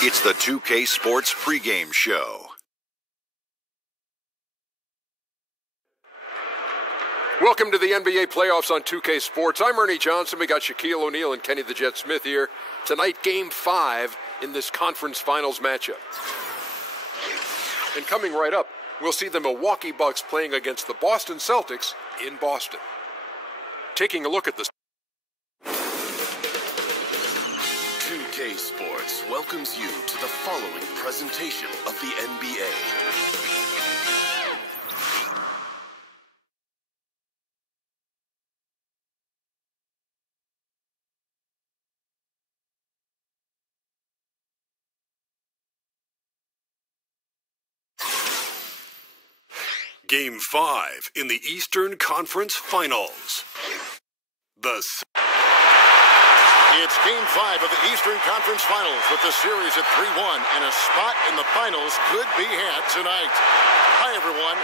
It's the 2K Sports pregame show. Welcome to the NBA playoffs on 2K Sports. I'm Ernie Johnson. We got Shaquille O'Neal and Kenny the Jet Smith here. Tonight, Game 5 in this conference finals matchup. And coming right up, we'll see the Milwaukee Bucks playing against the Boston Celtics in Boston. Taking a look at this. 2K Sports welcomes you to the following presentation of the NBA. Game 5 in the Eastern Conference Finals. It's Game 5 of the Eastern Conference Finals with the series at 3-1, and a spot in the finals could be had tonight. Hi, everyone.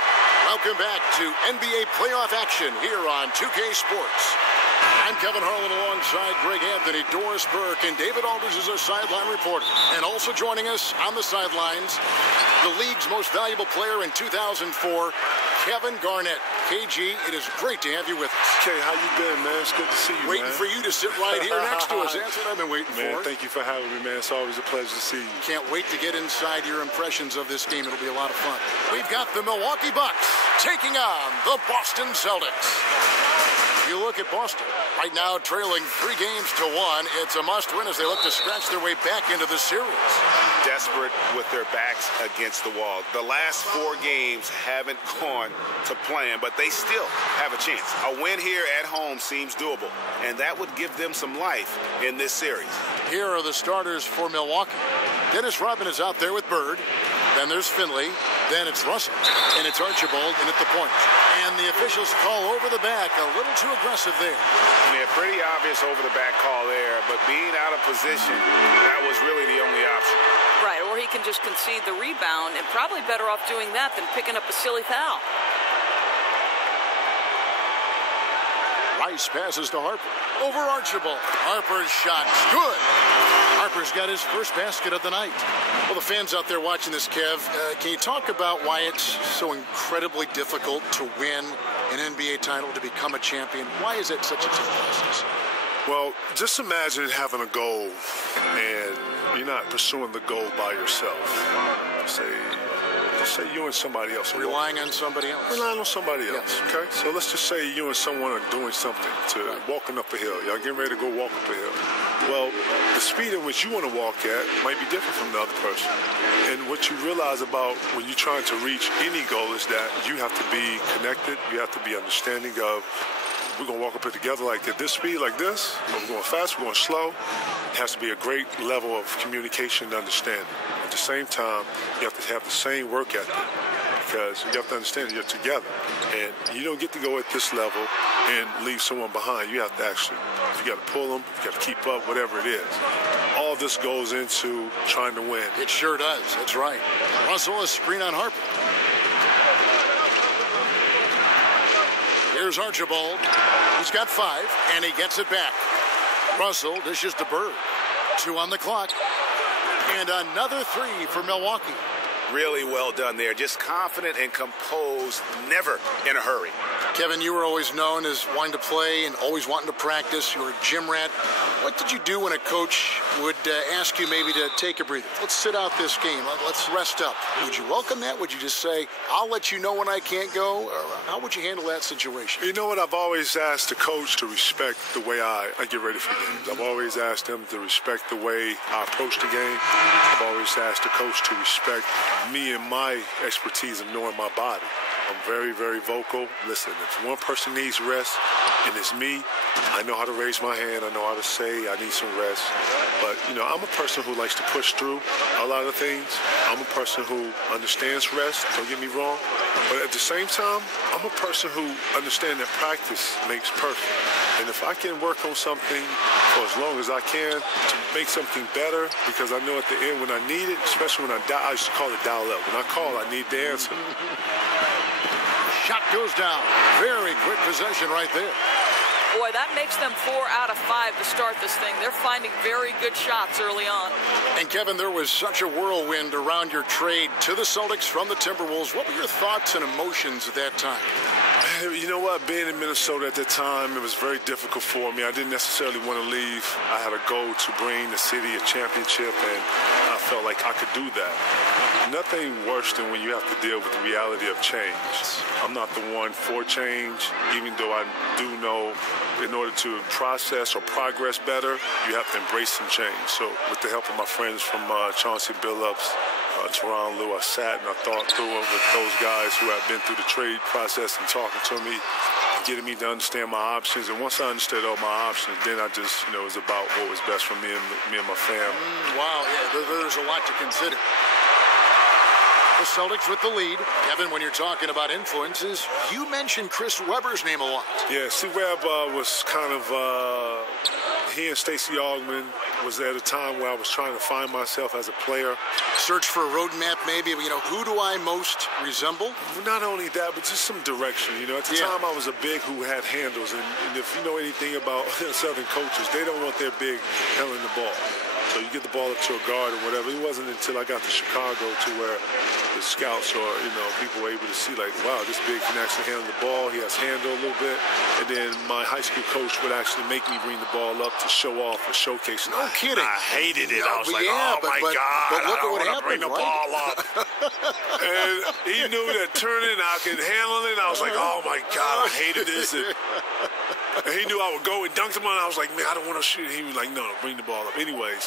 Welcome back to NBA playoff action here on 2K Sports. I'm Kevin Harlan alongside Greg Anthony, Doris Burke, and David Aldridge is our sideline reporter. And also joining us on the sidelines, the league's most valuable player in 2004, Kevin Garnett. KG, it is great to have you with us. Kay, how you been, man? It's good to see you, Waiting for you to sit right here next to us. That's what I've been waiting man, for. Thank you for having me, man. It's always a pleasure to see you. Can't wait to get inside your impressions of this game. It'll be a lot of fun. We've got the Milwaukee Bucks taking on the Boston Celtics. You look at Boston, right now trailing 3 games to 1. It's a must-win as they look to scratch their way back into the series. Desperate with their backs against the wall. The last 4 games haven't gone to plan, but they still have a chance. A win here at home seems doable, and that would give them some life in this series. Here are the starters for Milwaukee. Dennis Rodman is out there with Bird. Then there's Finley. Then it's Russell. And it's Archibald in at the point. And the officials call over the back. A little too aggressive there. I mean, a pretty obvious over-the-back call there, but being out of position, that was really the only option. Right, or he can just concede the rebound, and probably better off doing that than picking up a silly foul. Rice passes to Harper. Over Archibald. Harper's shot. Good. Harper's got his first basket of the night. Well, the fans out there watching this, Kev, can you talk about why it's so incredibly difficult to win an NBA title, to become a champion? Why is it such a tough process? Well, just imagine having a goal and you're not pursuing the goal by yourself. Just say you and somebody else. Relying on somebody else. Relying on somebody else, yes. Okay? So let's just say you and someone are doing something, walking up a hill. Y'all getting ready to go walk up a hill. Well, the speed in which you want to walk at might be different from the other person. And what you realize about when you're trying to reach any goal is that you have to be connected. You have to be understanding of, we're going to walk up it together like at this speed, like this. We're going fast, we're going slow. It has to be a great level of communication and understanding. At the same time, you have to have the same work ethic because you have to understand that you're together. And you don't get to go at this level and leave someone behind. You have to actually, you got to pull them, you got to keep up, whatever it is. All this goes into trying to win. It sure does. That's right. Russell, a screen on Harper. Here's Archibald. He's got 5, and he gets it back. Russell dishes to Bird. 2 on the clock. And another 3 for Milwaukee. Really well done there. Just confident and composed, never in a hurry. Kevin, you were always known as wanting to play and always wanting to practice. You were a gym rat. What did you do when a coach would ask you maybe to take a breather? Let's sit out this game. Let's rest up. Would you welcome that? Would you just say, I'll let you know when I can't go? Or how would you handle that situation? You know what? I've always asked the coach to respect the way I get ready for games. I've always asked them to respect the way I approach the game. I've always asked the coach to respect me and my expertise of knowing my body. I'm very, very vocal. Listen, if one person needs rest and it's me, I know how to raise my hand. I know how to say I need some rest. But, you know, I'm a person who likes to push through a lot of things. I'm a person who understands rest, don't get me wrong. But at the same time, I'm a person who understands that practice makes perfect. And if I can work on something for as long as I can to make something better, because I know at the end when I need it, especially when I used to call it dial up. When I call, I need the answer. Shot goes down. Very quick possession right there. Boy, that makes them 4 out of 5 to start this thing. They're finding very good shots early on. And Kevin, there was such a whirlwind around your trade to the Celtics from the Timberwolves. What were your thoughts and emotions at that time? You know what? Being in Minnesota at that time, it was very difficult for me. I didn't necessarily want to leave. I had a goal to bring the city a championship, and I felt like I could do that. Nothing worse than when you have to deal with the reality of change. I'm not the one for change, even though I do know in order to process or progress better, you have to embrace some change. So with the help of my friends from Chauncey Billups, Teron Lou, I sat and I thought through it with those guys who had been through the trade process and talking to me, getting me to understand my options. And once I understood all my options, then I just, it was about what was best for me and my family. Wow, yeah, there's a lot to consider. The Celtics with the lead. Kevin, when you're talking about influences, you mentioned Chris Webber's name a lot. Yeah, C. Webb was kind of, he and Stacey Augmon was at a time where I was trying to find myself as a player. Search for a roadmap, maybe. Who do I most resemble? Not only that, but just some direction. At the time I was a big who had handles, and if you know anything about Southern coaches, they don't want their big handling the ball. So you get the ball up to a guard or whatever. It wasn't until I got to Chicago to where the scouts or, people were able to see, like, wow, this big can actually handle the ball. He has handle a little bit. And then my high school coach would actually make me bring the ball up to show off or showcase. No kidding. I hated it. No, I was like, God, but look at what happened, bring the ball up. And he knew that turning, I could handle it. I was like, oh, my God, I hated this. And he knew I would go and dunk him on. I was like, man, I don't want to shoot. He was like, no, bring the ball up. Anyways.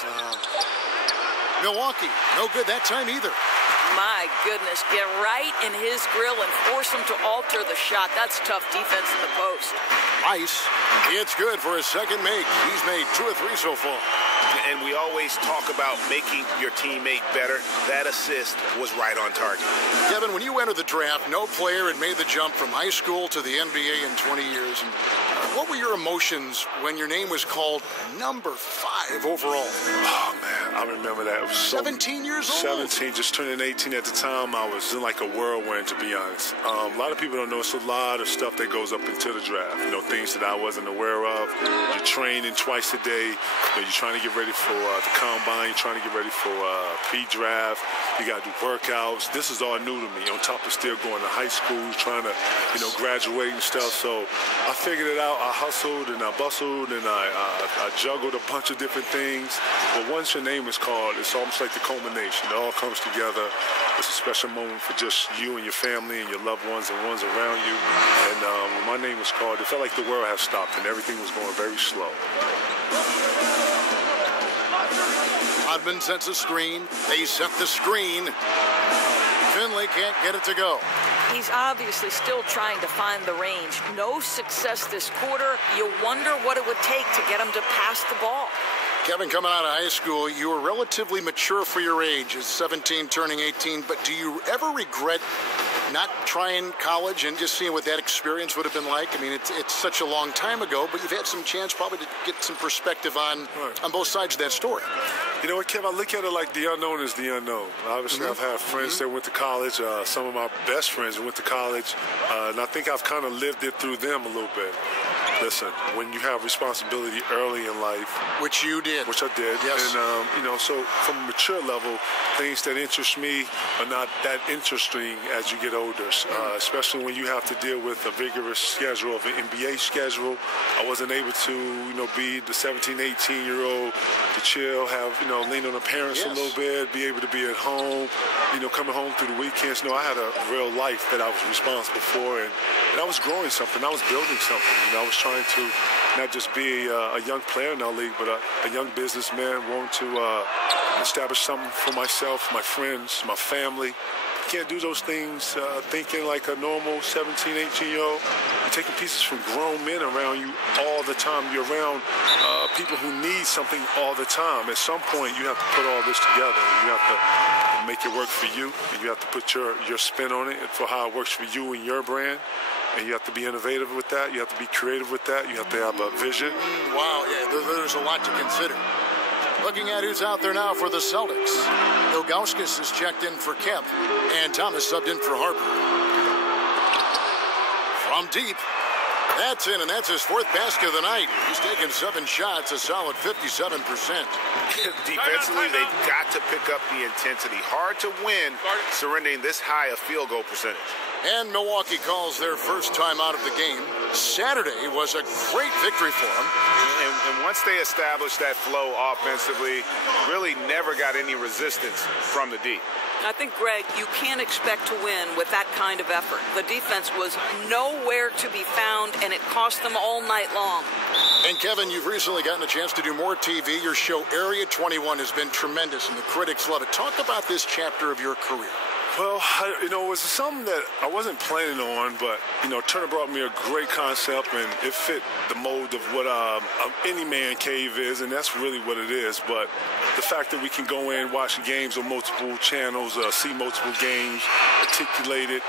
Milwaukee, no good that time either. My goodness, get right in his grill and force him to alter the shot. That's tough defense in the post. Ice, it's good for his second make. He's made 2 or 3 so far. And we always talk about making your teammate better. That assist was right on target. Kevin, when you entered the draft, no player had made the jump from high school to the NBA in 20 years. And what were your emotions when your name was called number 5 overall? Oh, man, I remember that. It was 17 years old? 17, just turning 18 at the time. I was in like a whirlwind, to be honest. A lot of people don't know it's a lot of stuff that goes up into the draft. Things that I wasn't aware of. You're training twice a day. You're trying to get ready for the combine. You're trying to get ready for pre-draft. You got to do workouts. This is all new to me. On top of still going to high school, trying to, graduate and stuff. So I figured it out. I hustled and I bustled and I juggled a bunch of different things. But once your name is called, it's almost like the culmination. It all comes together. It's a special moment for just you and your family and your loved ones and ones around you. And when my name was called, it felt like the world had stopped and everything was going very slow. Hodman sets a screen. They set the screen. Finley can't get it to go. He's obviously still trying to find the range. No success this quarter. You wonder what it would take to get him to pass the ball. Kevin, coming out of high school, you were relatively mature for your age, as 17 turning 18, but do you ever regret not trying college and just seeing what that experience would have been like? I mean, it's such a long time ago, but you've had some chance probably to get some perspective on both sides of that story. You know what, Kev? I look at it like the unknown is the unknown. Obviously, I've had friends that went to college, some of my best friends that went to college, and I think I've kind of lived it through them a little bit. Listen, when you have responsibility early in life, which you did, which I did, yes, and so from a mature level, things that interest me are not that interesting as you get older, especially when you have to deal with a vigorous schedule of an NBA schedule. I wasn't able to, be the 17, 18-year-old to chill, have, lean on the parents a little bit, be able to be at home, coming home through the weekends. I had a real life that I was responsible for, and I was growing something. I was building something. I was trying to not just be a young player in our league, but a young businessman wanting to establish something for myself, my friends, my family. You can't do those things thinking like a normal 17, 18-year-old. You're taking pieces from grown men around you all the time. You're around people who need something all the time. At some point, you have to put all this together. You have to make it work for you. You have to put your spin on it for how it works for you and your brand. And you have to be innovative with that. You have to be creative with that. You have to have a vision. Wow, yeah, there's a lot to consider. Looking at who's out there now for the Celtics. Ilgauskas is checked in for Kemp, and Thomas subbed in for Harper. From deep, That's in, and that's his 4th basket of the night. He's taken 7 shots, a solid 57%. Defensively, they've got to pick up the intensity. Hard to win surrendering this high a field goal percentage. And Milwaukee calls their first time out of the game. Saturday was a great victory for them. And once they established that flow offensively, really never got any resistance from the D. I think, Greg, you can't expect to win with that kind of effort. The defense was nowhere to be found, and it cost them all night long. And, Kevin, you've recently gotten a chance to do more TV. Your show, Area 21, has been tremendous, and the critics love it. Talk about this chapter of your career. Well, it was something that I wasn't planning on, but, Turner brought me a great concept, and it fit the mold of what any man cave is, and that's really what it is. But the fact that we can go in, watch games on multiple channels, see multiple games, articulate it,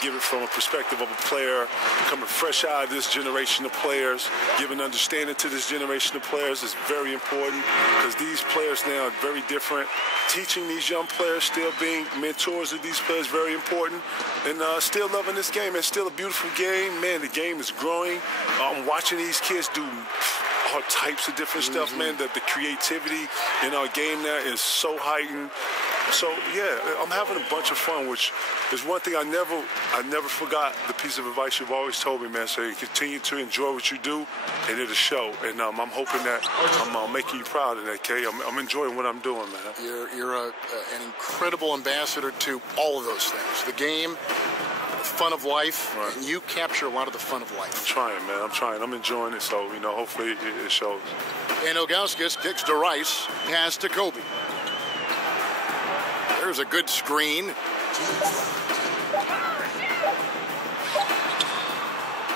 give it from a perspective of a player, coming fresh out of this generation of players, giving understanding to this generation of players is very important because these players now are very different. Teaching these young players, still being mentors of these players, very important. And still loving this game. It's still a beautiful game. Man, the game is growing. I'm watching these kids do all types of different stuff, man. The creativity in our game now is so heightened. So, yeah, I'm having a bunch of fun, which is one thing I never forgot. The piece of advice you've always told me, man. So you continue to enjoy what you do, and it'll show. And I'm hoping that I'm making you proud of that, Kay. I'm enjoying what I'm doing, man. You're an incredible ambassador to all of those things. The game, the fun of life, right. And you capture a lot of the fun of life. I'm trying, man. I'm trying. I'm enjoying it, so, hopefully it shows. And Ilgauskas kicks to Rice, pass to Kobe. There's a good screen.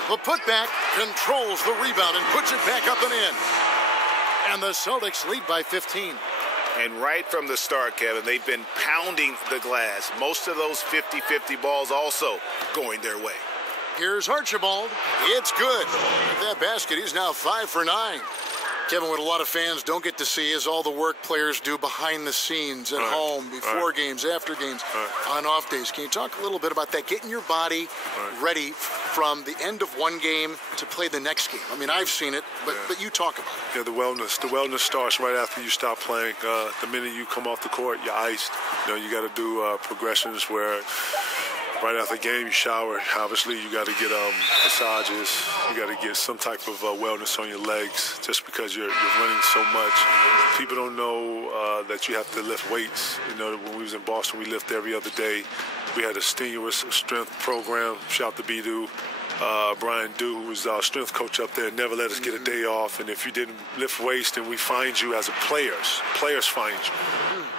The putback controls the rebound and puts it back up and in. And the Celtics lead by 15. And right from the start, Kevin, they've been pounding the glass. Most of those 50-50 balls also going their way. Here's Archibald. It's good. With that basket, he's now 5 for 9. Kevin, what a lot of fans don't get to see is all the work players do behind the scenes at home, before games, after games, on off days. Can you talk a little bit about that? Getting your body ready from the end of one game to play the next game. I mean, I've seen it, but you talk about it. Yeah, the wellness starts right after you stop playing. The minute you come off the court, you're iced. You got to do progressions where right after the game, you shower. Obviously, you got to get massages. You got to get some type of wellness on your legs just because you're running so much. People don't know that you have to lift weights. When we was in Boston, we lifted every other day. We had a strenuous strength program. Shout out to B-Do. Brian Dew, who was our strength coach up there, never let us get a day off. And if you didn't lift weights, then we find you as a players. Players find you.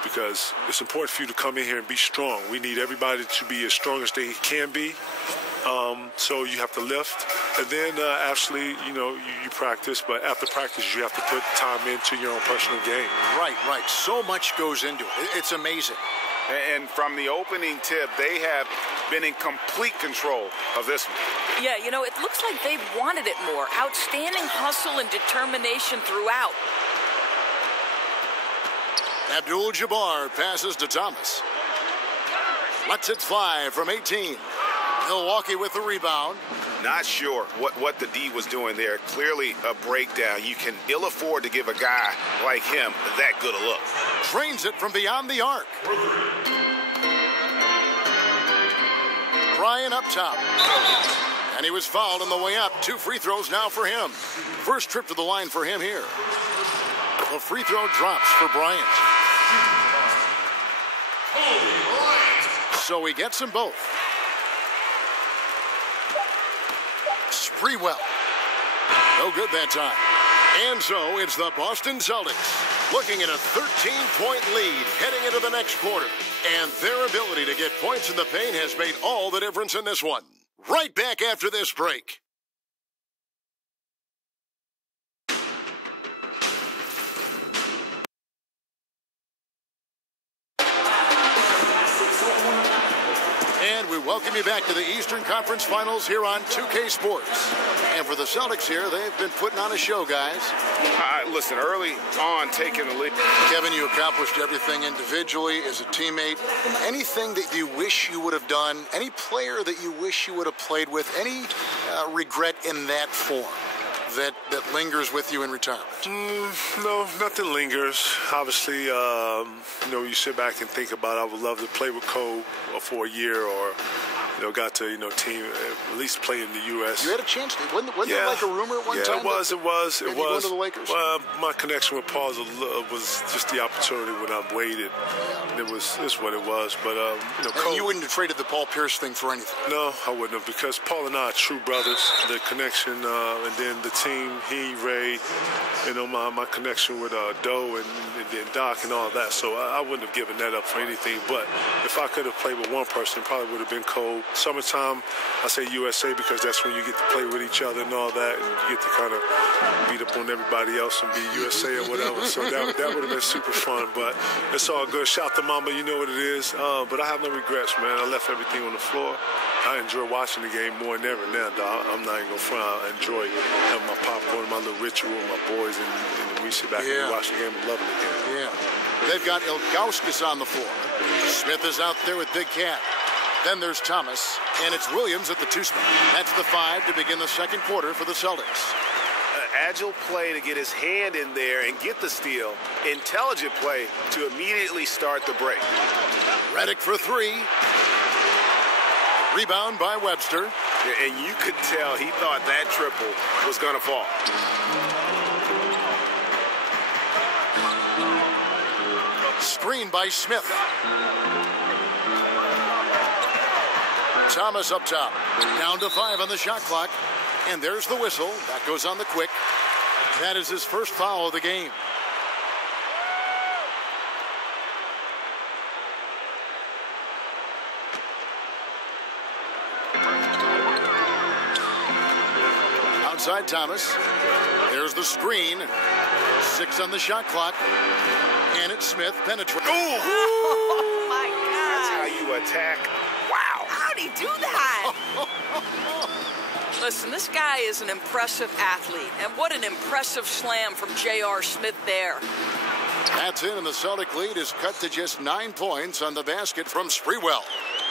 Because it's important for you to come in here and be strong. We need everybody to be as strong as they can be. So you have to lift. And then actually, you practice. But after practice, you have to put time into your own personal game. Right. So much goes into it. It's amazing. And from the opening tip, they have been in complete control of this one. Yeah, it looks like they've wanted it more. Outstanding hustle and determination throughout. Abdul-Jabbar passes to Thomas. Lets it fly from 18. Milwaukee with the rebound. Not sure what the D was doing there. Clearly a breakdown. You can ill afford to give a guy like him that good a look. Trains it from beyond the arc. Bryant up top. And he was fouled on the way up. 2 free throws now for him. First trip to the line for him here. The free throw drops for Bryant. So he gets them both. Sprewell. No good that time. And so it's the Boston Celtics looking at a 13-point lead heading into the next quarter. And their ability to get points in the paint has made all the difference in this one. Right back after this break. And we welcome you back to the Eastern Conference Finals here on 2K Sports. And for the Celtics here, they've been putting on a show, guys. Listen, early on, taking the lead. Kevin, you accomplished everything individually as a teammate. Anything that you wish you would have done, any player that you wish you would have played with, any regret in that form that lingers with you in retirement? No, nothing lingers. Obviously, you sit back and think about I would love to play with Cole for a year or, got to, team, at least play in the U.S. You had a chance to. Wasn't there like a rumor at one time? Yeah, it was. Maybe going to the Lakers? My connection with Paul was just the opportunity when I waited. And it's what it was. But, Cole, you wouldn't have traded the Paul Pierce thing for anything? No, I wouldn't have, because Paul and I are true brothers. The connection, and then the team, he, Ray, my connection with Doe and then Doc and all that. So I wouldn't have given that up for anything. But if I could have played with one person, it probably would have been Cole. Summertime, I say USA because that's when you get to play with each other and all that, and you get to kind of beat up on everybody else and be USA or whatever. So that would have been super fun. But it's all good. Shout to Mama, you know what it is. But I have no regrets, man. I left everything on the floor. I enjoy watching the game more than ever now, dog. I'm not even going to front. I enjoy having my popcorn, my little ritual with my boys, and we sit back and watch the game and loving the game. Yeah. They've got Ilgauskas on the floor. Smith is out there with Big Cat. Then there's Thomas, and it's Williams at the 2 spot. That's the 5 to begin the second quarter for the Celtics. Agile play to get his hand in there and get the steal. Intelligent play to immediately start the break. Redick for 3. Rebound by Webster. And you could tell he thought that triple was going to fall. Screen by Smith. Thomas up top. Down to 5 on the shot clock. And there's the whistle. That goes on the quick. That is his first foul of the game. Outside Thomas. There's the screen. 6 on the shot clock. And it's Smith penetrating. Oh, my God. That's how you attack. Wow. How'd he do that? Listen, this guy is an impressive athlete. And what an impressive slam from J.R. Smith there. That's in, and the Celtic lead is cut to just 9 points on the basket from Sprewell.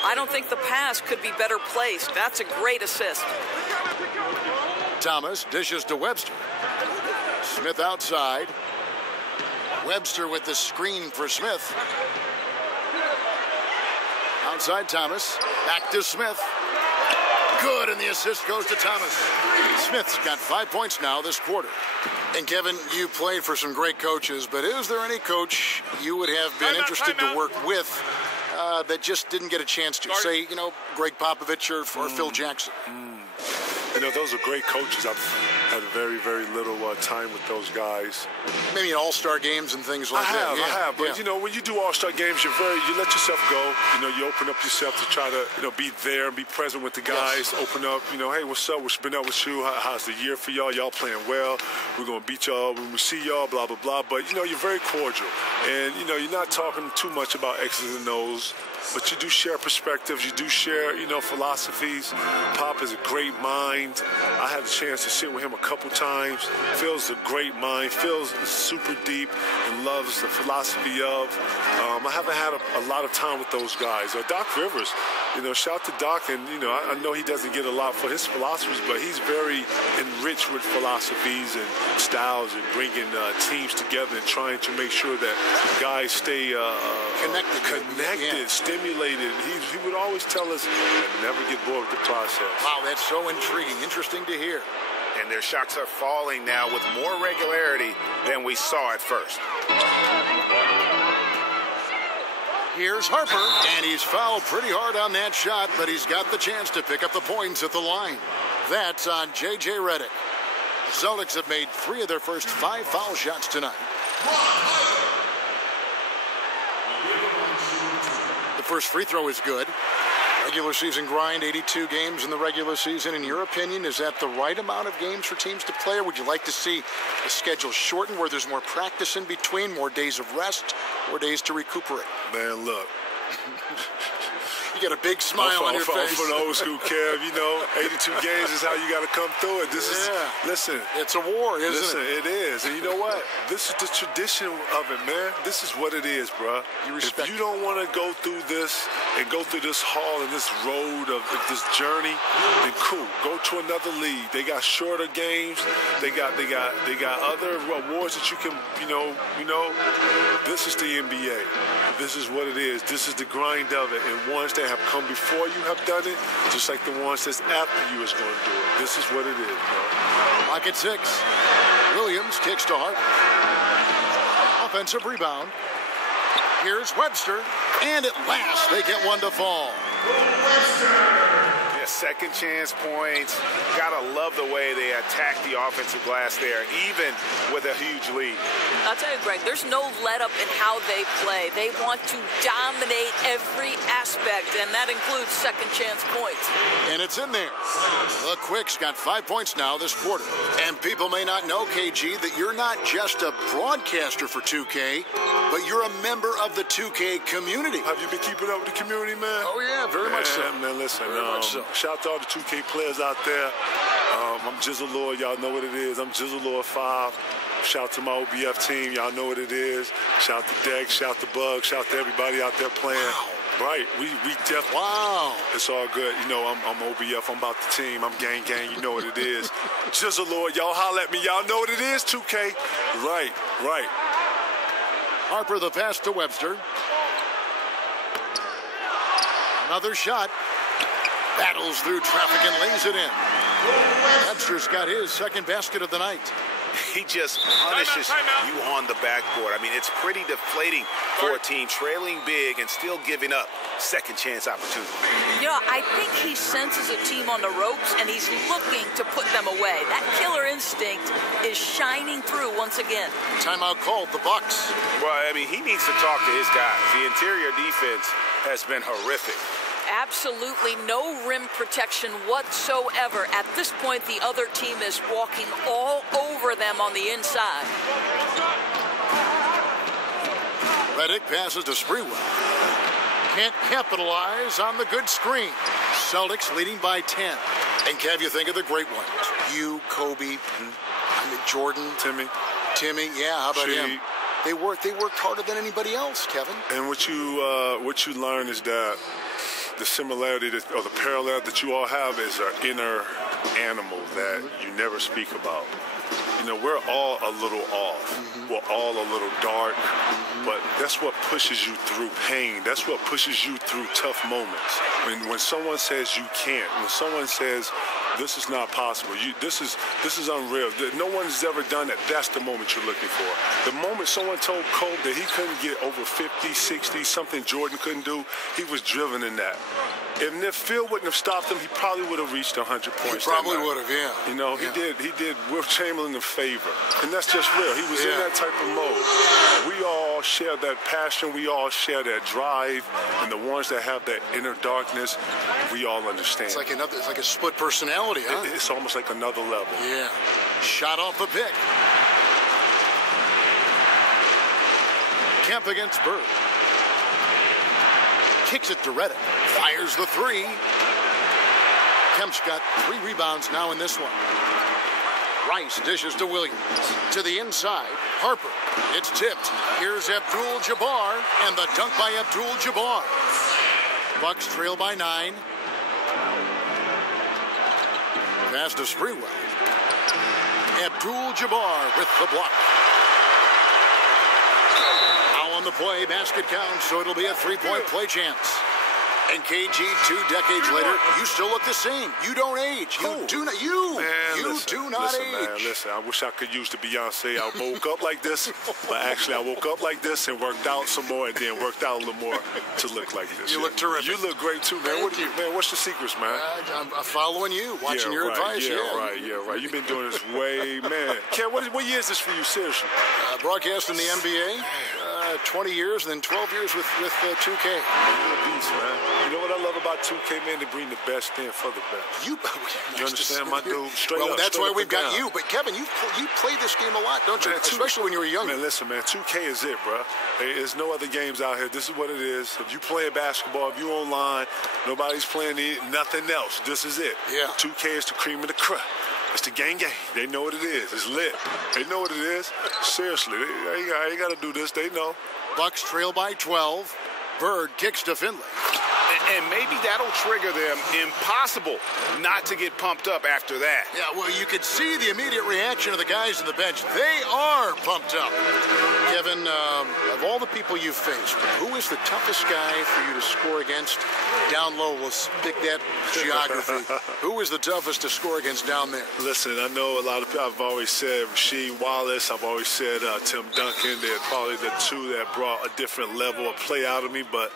I don't think the pass could be better placed. That's a great assist. Thomas dishes to Webster. Smith outside. Webster with the screen for Smith. Outside Thomas. Back to Smith. Good, and the assist goes to Thomas. Smith's got 5 points now this quarter. And Kevin, you played for some great coaches, but is there any coach you would have been interested to work with that just didn't get a chance to? Say, Greg Popovich or Phil Jackson. Those are great coaches. I've had very, very little time with those guys. Maybe in all-star games and things like that. I have. But, when you do all-star games, you let yourself go. You open up yourself to try to, be there and be present with the guys. Yes. Open up, hey, what's up? What's been up with you? How's the year for y'all? Y'all playing well. We're going to beat y'all when we see y'all, blah, blah, blah. But, you're very cordial. And, you're not talking too much about X's and O's. But you do share perspectives. You do share, philosophies. Pop is a great mind. I had a chance to sit with him a couple times. Phil's a great mind. Phil's super deep and loves the philosophy of. I haven't had a lot of time with those guys. Doc Rivers, shout to Doc. And, I know he doesn't get a lot for his philosophies, but he's very enriched with philosophies and styles and bringing teams together and trying to make sure that guys stay connected, stimulated. He would always tell us, never get bored with the process. Wow, that's so intriguing. Interesting to hear. And their shots are falling now with more regularity than we saw at first. Here's Harper, and he's fouled pretty hard on that shot, but he's got the chance to pick up the points at the line. That's on J.J. Redick. The Celtics have made 3 of their first 5 foul shots tonight. The first free throw is good. Regular season grind, 82 games in the regular season. In your opinion, is that the right amount of games for teams to play, or would you like to see the schedule shortened where there's more practice in between, more days of rest, more days to recuperate? Man, look. You get a big smile on your face. For the old school, Kev, 82 games is how you got to come through it. Listen. It's a war, isn't it? It is. And you know what? This is the tradition of it, man. This is what it is, bro. If you don't want to go through this and go through this hall and this road of this journey, then cool. Go to another league. They got shorter games. They got other awards that you can, This is the NBA. This is what it is. This is the grind of it. And ones that have come before you have done it, just like the ones that's after you is going to do it. This is what it is, bro. Lock at 6. Williams kicks to Hart. Offensive rebound. Here's Webster. And at last, they get one to fall. Yeah, second chance points. Gotta love the way they attack the offensive glass there, even with a huge lead. I'll tell you, Greg, there's no let-up in how they play. They want to dominate every aspect, and that includes second chance points. And it's in there. The Quicks got 5 points now this quarter. And people may not know, KG, that you're not just a broadcaster for 2K, but you're a member of the 2K community. Have you been keeping up with the community, man? Oh, yeah, very much so. Man, listen, very much so. Shout out to all the 2K players out there. I'm Jizzle Lord. Y'all know what it is. I'm Jizzle Lord 5. Shout out to my OBF team. Y'all know what it is. Shout out to Dex. Shout out to Bug. Shout out to everybody out there playing. Wow. Right. We definitely. Wow. It's all good. I'm OBF. I'm about the team. I'm gang. You know what it is. Jizzle Lord. Y'all holla at me. Y'all know what it is, 2K. Right. Harper the pass to Webster. Another shot. Battles through traffic and lays it in. Webster's got his second basket of the night. He just punishes you on the backboard. I mean, it's pretty deflating for a team trailing big and still giving up second chance opportunity. I think he senses a team on the ropes, and he's looking to put them away. That killer instinct is shining through once again. Timeout called, the Bucks. Well, I mean, he needs to talk to his guys. The interior defense has been horrific. Absolutely no rim protection whatsoever. At this point, the other team is walking all over them on the inside. Redick passes to Sprewell. Can't capitalize on the good screen. Celtics leading by 10. And Kev, you think of the great ones. You, Kobe, Jordan, Timmy. Yeah, how about him? They worked harder than anybody else, Kevin. And what you learn is that the similarity or the parallel that you all have is an inner animal that you never speak about. We're all a little off. We're all a little dark. But that's what pushes you through pain. That's what pushes you through tough moments. When someone says you can't, when someone says this is not possible, this is unreal. No one's ever done that. That's the moment you're looking for. The moment someone told Kobe that he couldn't get over 50, 60, something Jordan couldn't do, he was driven in that. And if Phil wouldn't have stopped him, he probably would have reached 100 points. He probably would have, yeah. He did Will Chamberlain a favor. And that's just real. He was in that type of mode. We all share that passion. We all share that drive. And the ones that have that inner darkness, we all understand. It's like a split personality, huh? It's almost like another level. Yeah. Shot off the pick. Kemp against Bird. Kicks it to Redick. Fires the three. Kemp's got 3 rebounds now in this one. Rice dishes to Williams. To the inside. Harper. It's tipped. Here's Abdul-Jabbar. And the dunk by Abdul-Jabbar. Bucks trail by 9. Pass to Sprewell. Abdul-Jabbar with the block. On the play, basket counts, so it'll be a 3-point play chance. And KG, 2 decades later, you still look the same. You don't age. You do not. Listen, I wish I could use the Beyonce. I woke up like this, but actually I woke up like this and worked out some more, and then worked out a little more to look like this. You look terrific. You look great too, man. What's the secrets, man? I'm following you, watching your advice. Yeah, right. You've been doing this way, man. Ken, what year is this for you? Seriously? Broadcasting the NBA. 20 years and then 12 years with 2K. You're a beast, man. You know what I love about 2K, man? They bring the best in for the best. You understand, my dude? Straight well, up. That's straight why we've got down. you. But, Kevin, you played this game a lot, don't you? Man, Especially when you were younger. Man, listen, man, 2K is it, bro. There's no other games out here. This is what it is. If you playing basketball, if you online, nobody's playing nothing else. This is it. Yeah. 2K is the cream of the crop. It's the gang. They know what it is. It's lit. They know what it is. Seriously, they got to do this. They know. Bucks trail by 12. Bird kicks to Finley. And maybe that'll trigger them. Impossible not to get pumped up after that. Yeah, well, you could see the immediate reaction of the guys on the bench. They are pumped up. Kevin, of all the people you've faced, who is the toughest guy for you to score against? Down low, we'll pick that geography. Who is the toughest to score against down there? Listen, I know a lot of people. I've always said Rasheed Wallace. I've always said Tim Duncan. They're probably the two that brought a different level of play out of me, but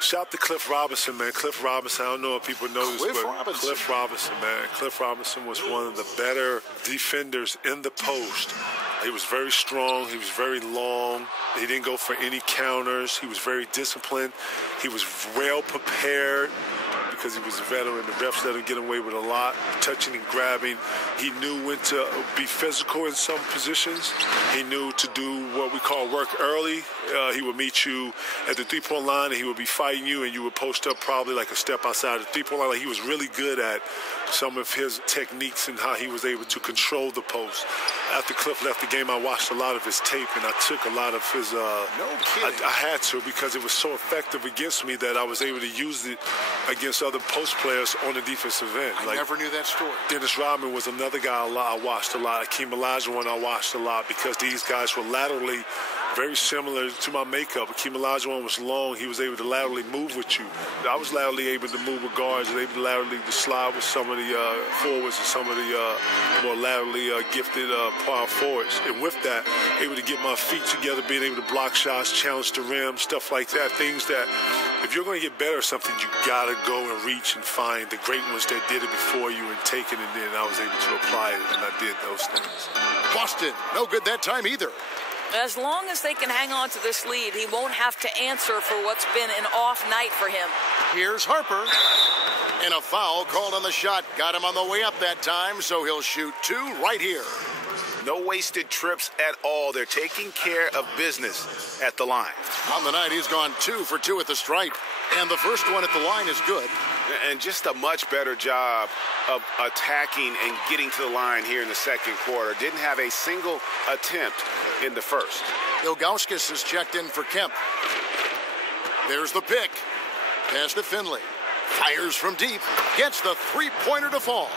shout out to Cliff Robinson, man. Cliff Robinson, I don't know if people know this, but Cliff Robinson, man. Cliff Robinson was one of the better defenders in the post. He was very strong. He was very long. He didn't go for any counters. He was very disciplined. He was well prepared because he was a veteran. The refs let him get away with a lot, touching and grabbing. He knew when to be physical in some positions. He knew to do what we call work early. He would meet you at the three-point line, and he would be fighting you, and you would post up probably like a step outside the three-point line. Like, he was really good at some of his techniques and how he was able to control the post. After Cliff left the game, I watched a lot of his tape, and I took a lot of his no kidding. I had to, because it was so effective against me that I was able to use it against other post players on the defensive end. I never knew that story. Dennis Rodman was another guy I watched a lot. Akeem Olajuwon I watched a lot, because these guys were laterally very similar to my makeup. Akeem Olajuwon was long. He was able to laterally move with you. I was laterally able to move with guards, and able to laterally to slide with some of the forwards and some of the more laterally gifted power forwards. And with that, able to get my feet together, being able to block shots, challenge the rim, stuff like that. Things that, if you're going to get better at something, you got to go and reach and find the great ones that did it before you and take it, and then I was able to apply it, and I did those things. Boston, no good that time either. As long as they can hang on to this lead, he won't have to answer for what's been an off night for him. Here's Harper. And a foul called on the shot. Got him on the way up that time, so he'll shoot two right here. No wasted trips at all. They're taking care of business at the line. On the night, he's gone 2 for 2 at the stripe. And the first one at the line is good. And just a much better job of attacking and getting to the line here in the second quarter. Didn't have a single attempt in the first. Ilgauskas has checked in for Kemp. There's the pick. Pass to Finley. Fires from deep. Gets the three-pointer to fall.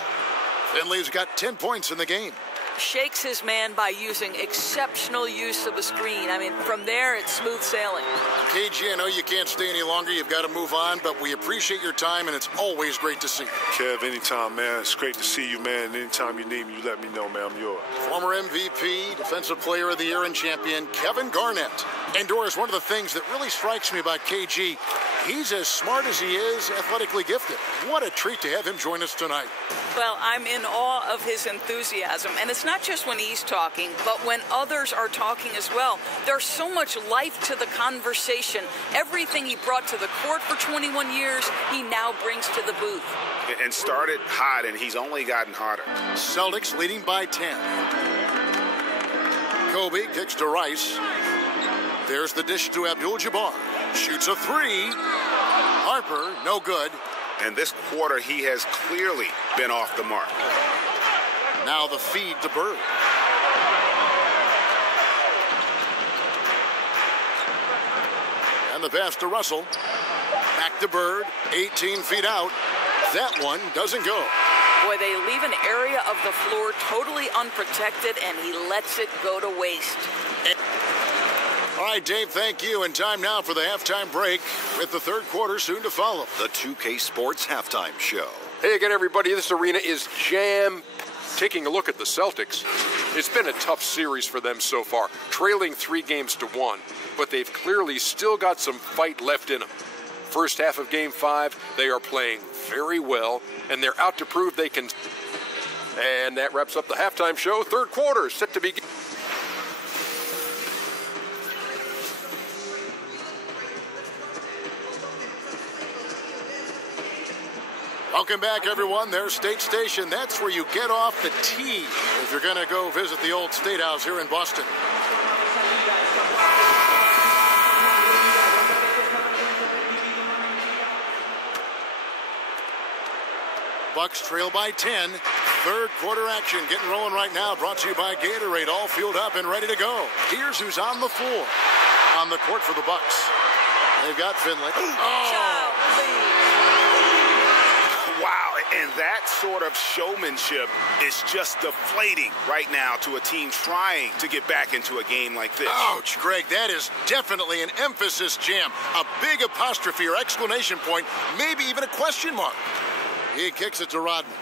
Finley's got 10 points in the game. Shakes his man by using exceptional use of the screen. I mean, from there, it's smooth sailing. KG, I know you can't stay any longer. You've got to move on, but we appreciate your time, and it's always great to see you. Kev, anytime, man. It's great to see you, man. Anytime you need me, you let me know, man. I'm yours. Former MVP, Defensive Player of the Year and champion, Kevin Garnett. And Doris, one of the things that really strikes me about KG, he's as smart as he is athletically gifted. What a treat to have him join us tonight. Well, I'm in awe of his enthusiasm, and it's not just when he's talking, but when others are talking as well. There's so much life to the conversation. Everything he brought to the court for 21 years, he now brings to the booth. And started hot, and he's only gotten hotter. Celtics leading by 10. Kobe kicks to Rice. There's the dish to Abdul-Jabbar. Shoots a three. Harper, no good. And this quarter, he has clearly been off the mark. Now the feed to Bird. And the pass to Russell. Back to Bird, 18 feet out. That one doesn't go. Boy, they leave an area of the floor totally unprotected, and he lets it go to waste. All right, Dave, thank you. And time now for the halftime break, with the third quarter soon to follow. The 2K Sports Halftime Show. Hey again, everybody. This arena is jam. Taking a look at the Celtics, it's been a tough series for them so far, trailing 3-1, but they've clearly still got some fight left in them. First half of Game 5, they are playing very well, and they're out to prove they can. And that wraps up the halftime show. Third quarter set to begin. Welcome back, everyone. There's State Station. That's where you get off the T if you're going to go visit the old State House here in Boston. Bucks trail by 10. Third quarter action getting rolling right now. Brought to you by Gatorade. All fueled up and ready to go. Here's who's on the floor. On the court for the Bucks. They've got Finley. Wow, and that sort of showmanship is just deflating right now to a team trying to get back into a game like this. Ouch, Greg, that is definitely an emphasis jam. A big apostrophe or exclamation point, maybe even a question mark. He kicks it to Rodman.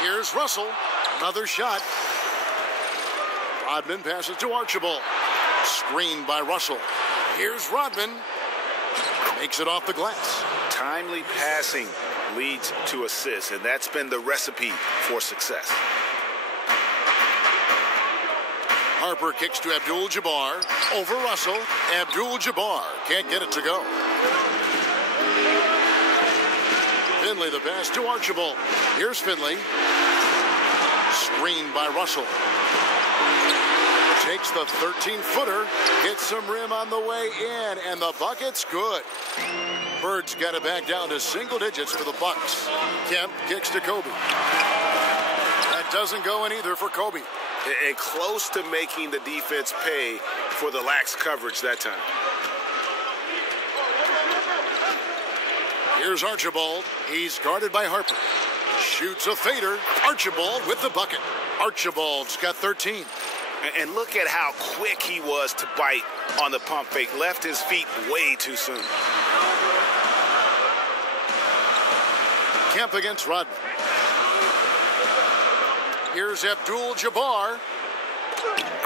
Here's Russell. Another shot. Rodman passes to Archibald. Screened by Russell. Here's Rodman. Makes it off the glass. Timely passing leads to assists, and that's been the recipe for success. Harper kicks to Abdul-Jabbar. Over Russell. Abdul-Jabbar can't get it to go. Finley the pass to Archibald. Here's Finley. Screened by Russell. Takes the 13-footer. Gets some rim on the way in, and the bucket's good. Bird's got it back down to single digits for the Bucks. Kemp kicks to Kobe. That doesn't go in either for Kobe. And close to making the defense pay for the lax coverage that time. Here's Archibald. He's guarded by Harper. Shoots a fader. Archibald with the bucket. Archibald's got 13. And look at how quick he was to bite on the pump fake. Left his feet way too soon. Kemp against Rodman. Here's Abdul-Jabbar.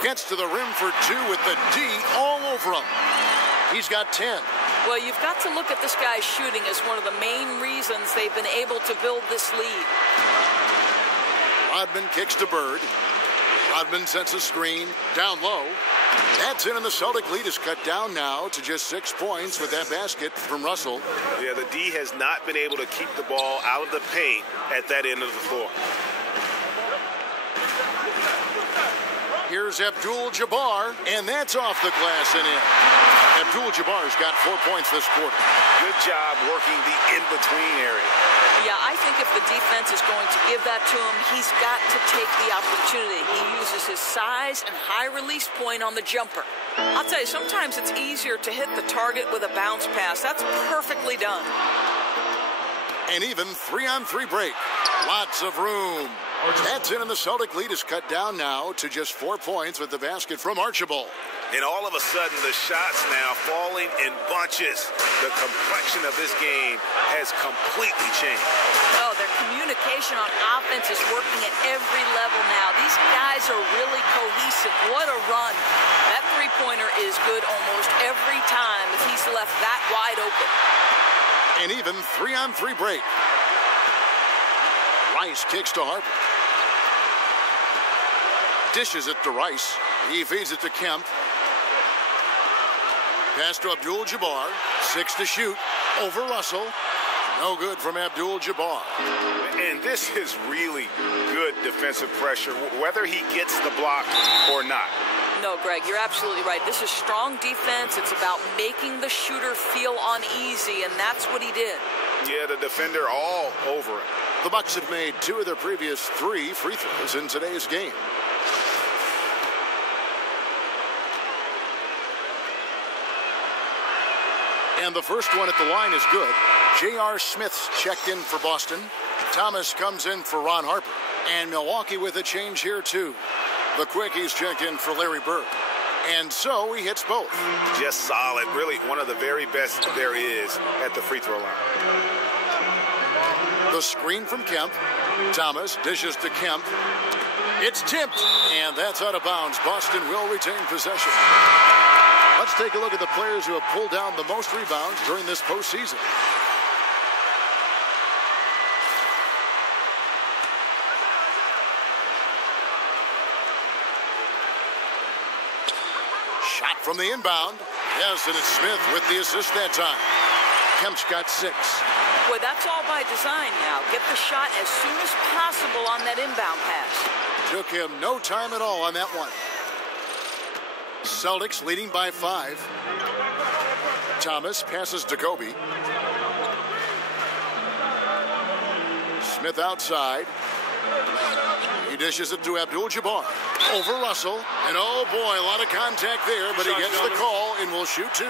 Gets to the rim for two with the D all over him. He's got 10. Well, you've got to look at this guy's shooting as one of the main reasons they've been able to build this lead. Rodman kicks to Bird. Rodman sets a screen down low. That's in, and the Celtic lead is cut down now to just 6 points with that basket from Russell. Yeah, the D has not been able to keep the ball out of the paint at that end of the floor. Here's Abdul-Jabbar, and that's off the glass and in. Abdul-Jabbar's got 4 points this quarter. Good job working the in-between area. Yeah, I think if the defense is going to give that to him, he's got to take the opportunity. He uses his size and high release point on the jumper. I'll tell you, sometimes it's easier to hit the target with a bounce pass. That's perfectly done. An even 3-on-3 break. Lots of room. That's in, and the Celtic lead is cut down now to just 4 points with the basket from Archibald. And all of a sudden, the shots now falling in bunches. The complexion of this game has completely changed. Oh, their communication on offense is working at every level now. These guys are really cohesive. What a run. That three-pointer is good almost every time if he's left that wide open. An even 3-on-3 break. Rice kicks to Harper. Dishes it to Rice. He feeds it to Kemp. Pass to Abdul-Jabbar. 6 to shoot. Over Russell. No good from Abdul-Jabbar. And this is really good defensive pressure, whether he gets the block or not. No, Greg, you're absolutely right. This is strong defense. It's about making the shooter feel uneasy, and that's what he did. Yeah, the defender all over him. The Bucks have made 2 of their previous 3 free throws in today's game. And the first one at the line is good. J.R. Smith's checked in for Boston. Thomas comes in for Ron Harper. And Milwaukee with a change here, too. The Quickies checked in for Larry Bird. And so he hits both. Just solid. Really one of the very best there is at the free throw line. The screen from Kemp. Thomas dishes to Kemp. It's tipped. And that's out of bounds. Boston will retain possession. Let's take a look at the players who have pulled down the most rebounds during this postseason. Shot from the inbound. Yes, and it's Smith with the assist that time. Kemp's got 6. Boy, that's all by design now. Get the shot as soon as possible on that inbound pass. Took him no time at all on that one. Celtics leading by 5. Thomas passes to Kobe. Smith outside. He dishes it to Abdul-Jabbar. Over Russell. And oh boy, a lot of contact there, but he gets the call and will shoot 2.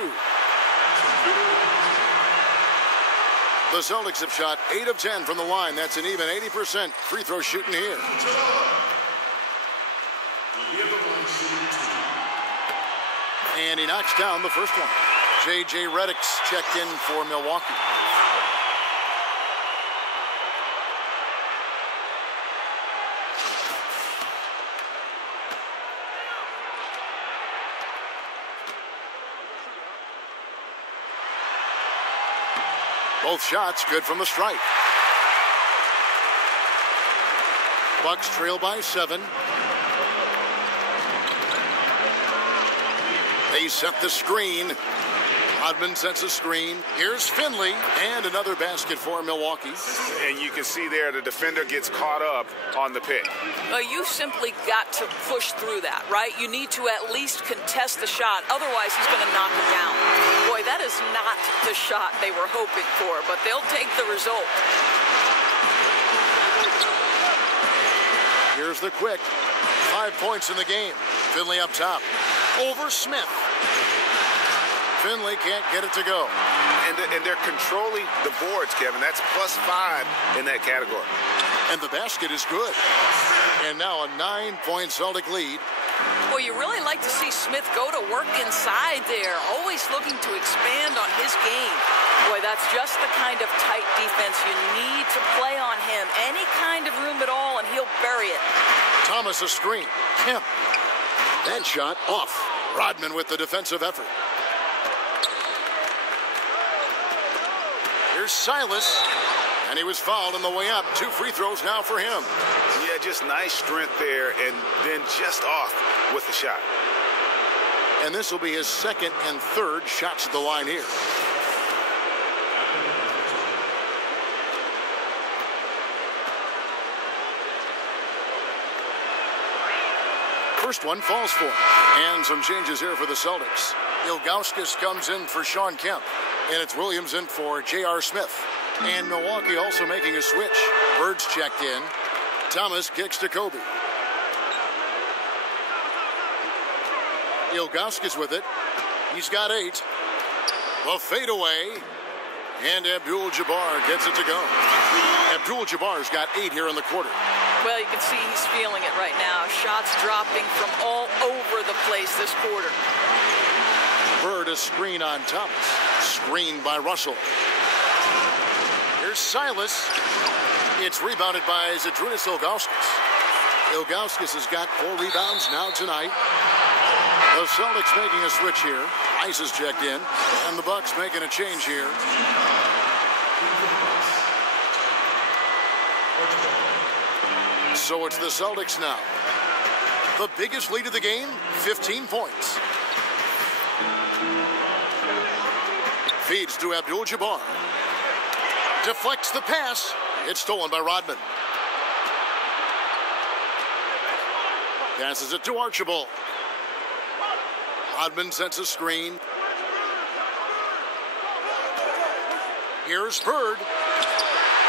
The Celtics have shot 8 of 10 from the line. That's an even 80% free throw shooting here. And he knocks down the first one. J.J. Redick's checked in for Milwaukee. Both shots good from the stripe. Bucks trail by 7. They set the screen. Rodman sets a screen. Here's Finley, and another basket for Milwaukee. And you can see there the defender gets caught up on the pick. Well, you simply got to push through that, right? You need to at least contest the shot. Otherwise, he's going to knock it down. Boy, that is not the shot they were hoping for, but they'll take the result. Here's the quick. 5 points in the game. Finley up top. Over Smith. Finley can't get it to go. And they're controlling the boards, Kevin. That's +5 in that category. And the basket is good. And now a 9-point Celtic lead. Well, you really like to see Smith go to work inside there, always looking to expand on his game. Boy, that's just the kind of tight defense you need to play on him. Any kind of room at all, and he'll bury it. Thomas a screen. Kemp. That shot off. Rodman with the defensive effort. Here's Silas. And he was fouled on the way up. 2 free throws now for him. Yeah, just nice strength there, and then just off with the shot. And this will be his 2nd and 3rd shots at the line here. First one falls for him. And some changes here for the Celtics. Ilgauskas comes in for Sean Kemp. And it's Williams in for J.R. Smith. And Milwaukee also making a switch. Bird's checked in. Thomas kicks to Kobe. Ilgauskas with it. He's got 8. The fadeaway. And Abdul-Jabbar gets it to go. Abdul-Jabbar's got 8 here in the quarter. Well, you can see he's feeling it right now. Shots dropping from all over the place this quarter. Bird a screen on Thomas. Screened by Russell. Here's Silas. It's rebounded by Zydrunas Ilgauskas. Ilgauskas has got 4 rebounds now tonight. The Celtics making a switch here. Rice is checked in. And the Bucks making a change here. So it's the Celtics now. The biggest lead of the game, 15 points. Feeds to Abdul-Jabbar. Deflects the pass. It's stolen by Rodman. Passes it to Archibald. Rodman sets a screen. Here's Bird.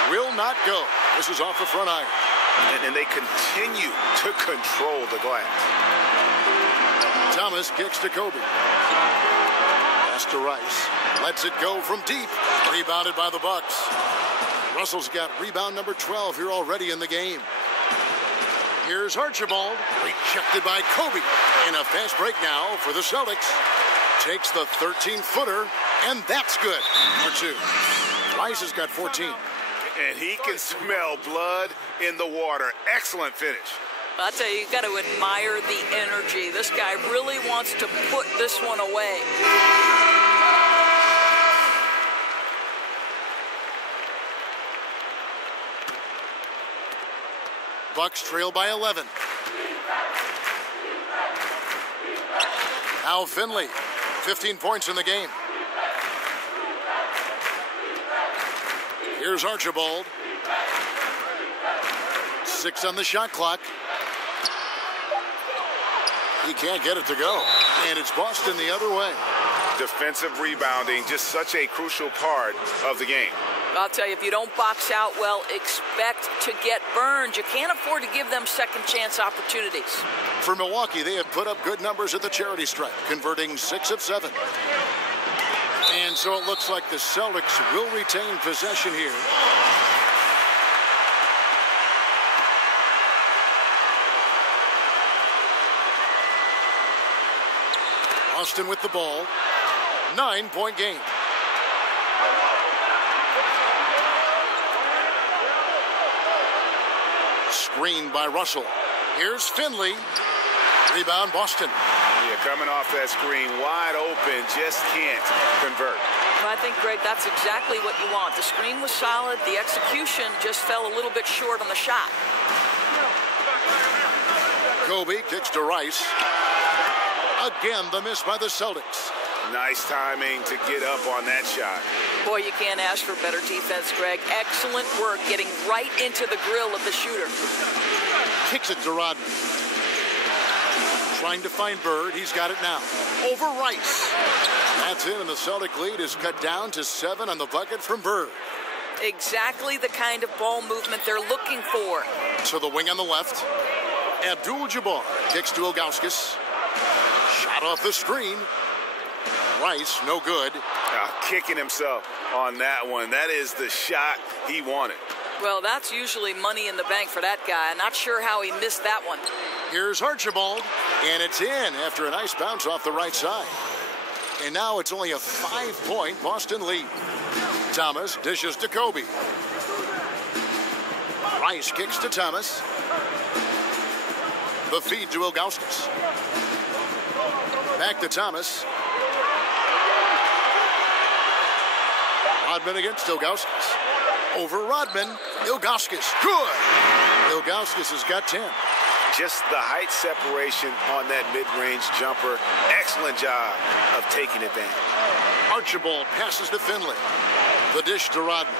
Will not go. This is off the front iron. And they continue to control the glass. Thomas kicks to Kobe. Pass to Rice. Lets it go from deep. Rebounded by the Bucks. Russell's got rebound number 12 here already in the game. Here's Archibald. Rejected by Kobe. And a fast break now for the Celtics. Takes the 13-footer. And that's good for 2. Rice has got 14. And he can smell blood in the water. Excellent finish. I'll tell you, you got to admire the energy. This guy really wants to put this one away. Bucks trail by 11. Now Finley, 15 points in the game. Here's Archibald. 6 on the shot clock. He can't get it to go. And it's Boston the other way. Defensive rebounding, just such a crucial part of the game. I'll tell you, if you don't box out well, expect to get burned. You can't afford to give them second chance opportunities. For Milwaukee, they have put up good numbers at the charity stripe, converting 6 of 7. And so it looks like the Celtics will retain possession here. Boston with the ball. 9-point game. Screen by Russell. Here's Finley. Rebound Boston. Yeah, coming off that screen, wide open, just can't convert. Well, I think, Greg, that's exactly what you want. The screen was solid. The execution just fell a little bit short on the shot. Kobe kicks to Rice. Again, the miss by the Celtics. Nice timing to get up on that shot. Boy, you can't ask for better defense, Greg. Excellent work getting right into the grill of the shooter. Kicks it to Rodman. Trying to find Bird. He's got it now. Over Rice. That's it, and the Celtic lead is cut down to 7 on the bucket from Bird. Exactly the kind of ball movement they're looking for. So the wing on the left. Abdul-Jabbar kicks to Ilgauskas. Shot off the screen. Rice, no good. Kicking himself on that one. That is the shot he wanted. Well, that's usually money in the bank for that guy. I'm not sure how he missed that one. Here's Archibald, and it's in after a nice bounce off the right side. And now it's only a 5-point Boston lead. Thomas dishes to Kobe. Rice kicks to Thomas. The feed to Ilgauskas. Back to Thomas. Rodman against Ilgauskas. Over Rodman. Ilgauskas. Good. Ilgauskas has got 10. Just the height separation on that mid-range jumper. Excellent job of taking advantage. Archibald passes to Finley. The dish to Rodman.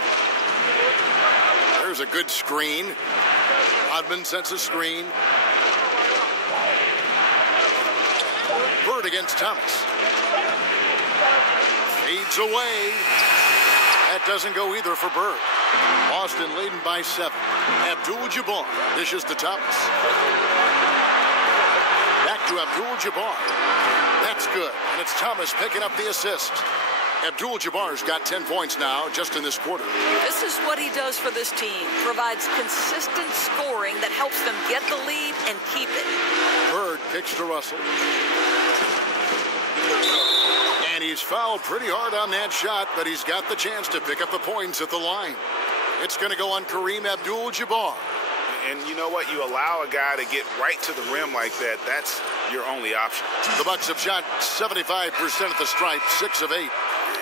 There's a good screen. Rodman sets a screen. Bird against Thomas. Fades away. That doesn't go either for Bird. Boston leading by 7. Abdul-Jabbar dishes to Thomas. Back to Abdul-Jabbar. That's good. And it's Thomas picking up the assist. Abdul-Jabbar's got 10 points now just in this quarter. This is what he does for this team. Provides consistent scoring that helps them get the lead and keep it. Bird kicks to Russell. And he's fouled pretty hard on that shot, but he's got the chance to pick up the points at the line. It's going to go on Kareem Abdul-Jabbar. And you know what? You allow a guy to get right to the rim like that. That's your only option. The Bucks have shot 75% at the stripe, 6 of 8.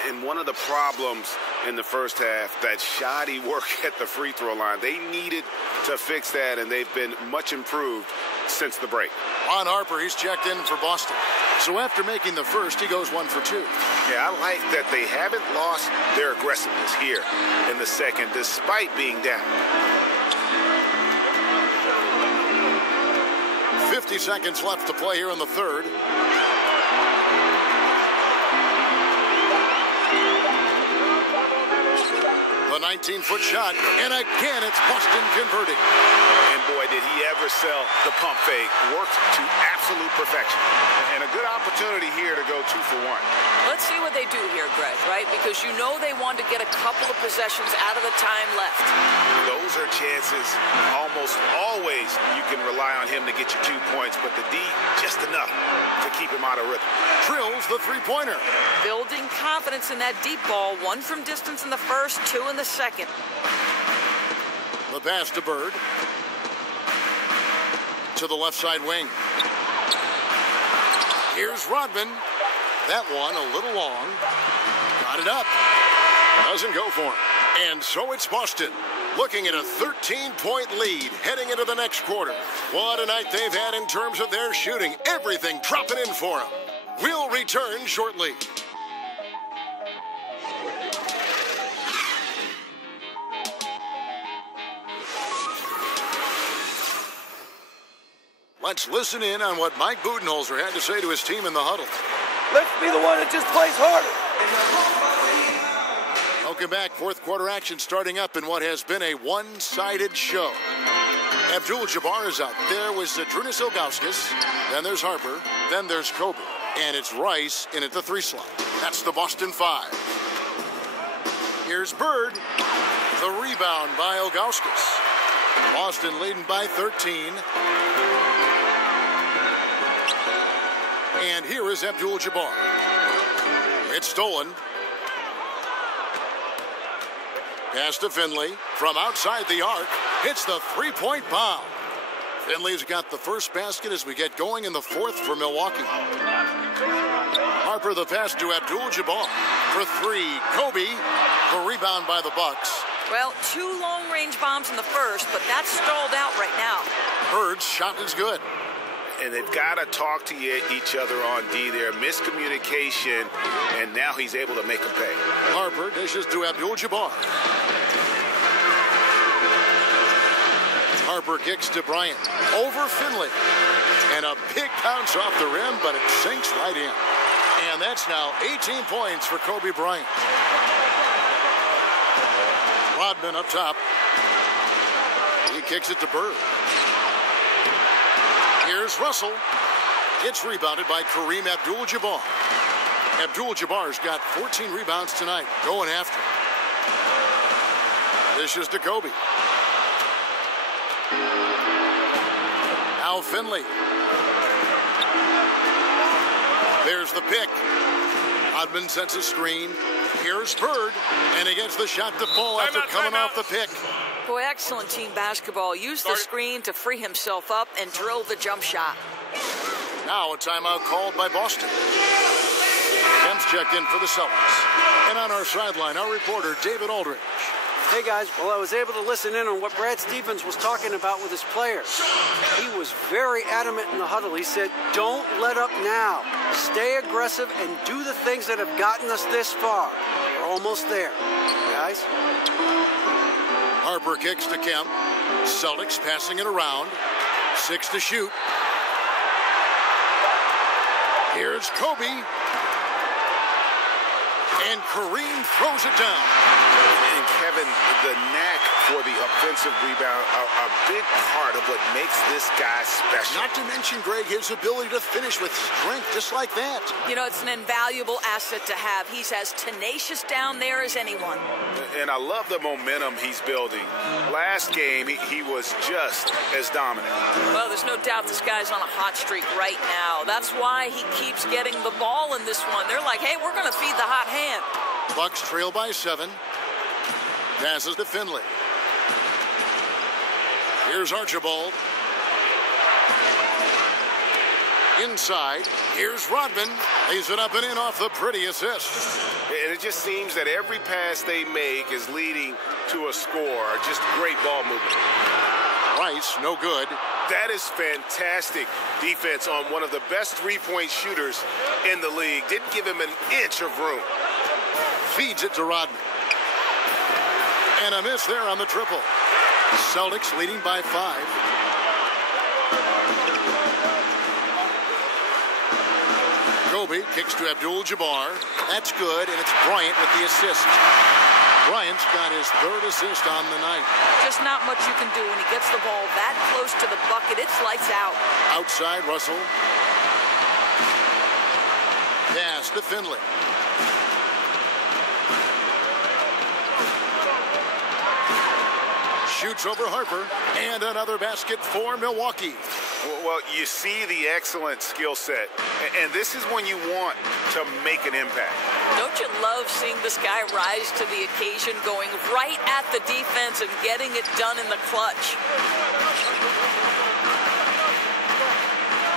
And one of the problems in the first half, that shoddy work at the free throw line. They needed to fix that, and they've been much improved since the break. Ron Harper, he's checked in for Boston. So after making the first, he goes 1 for 2. Yeah, I like that they haven't lost their aggressiveness here in the second, despite being down. 50 seconds left to play here in the third. The 19-foot shot, and again it's Boston converting. And boy, did he ever sell the pump fake. Worked to absolute perfection. And a good opportunity here to go 2 for 1. Let's see what they do here, Greg, right? Because you know they want to get a couple of possessions out of the time left. Those are chances. Almost always you can rely on him to get you 2 points, but the D, just enough to keep him out of rhythm. Drills the three-pointer. Building confidence in that deep ball. 1 from distance in the first, 2 in the second. The pass to Bird. To the left side wing. Here's Rodman. That one a little long. Got it up. Doesn't go for him. And so it's Boston, looking at a 13-point lead heading into the next quarter. What a night they've had in terms of their shooting. Everything dropping in for them. We'll return shortly. Let's listen in on what Mike Budenholzer had to say to his team in the huddle. Let's be the one that just plays harder. Welcome back. Fourth quarter action starting up in what has been a one-sided show. Abdul-Jabbar is out. There was Zydrunas Ilgauskas. Then there's Harper. Then there's Kobe. And it's Rice in at the 3 slot. That's the Boston 5. Here's Bird. The rebound by Ilgauskas. Boston leading by 13. And here is Abdul-Jabbar. It's stolen. Pass to Finley from outside the arc. Hits the three-point bomb. Finley's got the first basket as we get going in the fourth for Milwaukee. Harper the pass to Abdul-Jabbar for 3. Kobe, the rebound by the Bucks. Well, 2 long-range bombs in the first, but that's stalled out right now. Bird's shot is good. And they've got to talk to each other on D there. Miscommunication, and now he's able to make them pay. Harper dishes to Abdul-Jabbar. Harper kicks to Bryant. Over Finley. And a big bounce off the rim, but it sinks right in. And that's now 18 points for Kobe Bryant. Rodman up top. He kicks it to Bird. Here's Russell. It's rebounded by Kareem Abdul-Jabbar. Abdul-Jabbar's got 14 rebounds tonight. Going after him. This is to Kobe. Now Finley. There's the pick. Rodman sets a screen. Here's Bird. And he gets the shot to fall after coming off the pick. Boy, excellent team basketball. Used the screen to free himself up and drill the jump shot. Now a timeout called by Boston. Kemp's checked in for the Celtics. And on our sideline, our reporter, David Aldridge. Hey, guys. Well, I was able to listen in on what Brad Stevens was talking about with his players. He was very adamant in the huddle. He said, don't let up now. Stay aggressive and do the things that have gotten us this far. We're almost there, guys. Harper kicks to Kemp. Celtics passing it around. 6 to shoot. Here's Kobe. And Kareem throws it down. And Kevin, the knack for the offensive rebound, a big part of what makes this guy special. Not to mention, Greg, his ability to finish with strength just like that. You know, it's an invaluable asset to have. He's as tenacious down there as anyone. And I love the momentum he's building. Last game, he was just as dominant. Well, there's no doubt this guy's on a hot streak right now. That's why he keeps getting the ball in this one. They're like, hey, we're going to feed the hot hand. Bucks trail by 7. Passes to Finley. Here's Archibald. Inside. Here's Rodman. Lays it up and in off the pretty assist. And it just seems that every pass they make is leading to a score. Just great ball movement. Rice, no good. That is fantastic defense on one of the best three-point shooters in the league. Didn't give him an inch of room. Feeds it to Rodman. And a miss there on the triple. Celtics leading by 5. Kobe kicks to Abdul-Jabbar. That's good, and it's Bryant with the assist. Bryant's got his 3rd assist on the night. Just not much you can do when he gets the ball that close to the bucket. It's lights out. Outside, Russell. Pass to Finley. Shoots over Harper, and another basket for Milwaukee. Well, you see the excellent skill set, and this is when you want to make an impact. Don't you love seeing this guy rise to the occasion, going right at the defense and getting it done in the clutch?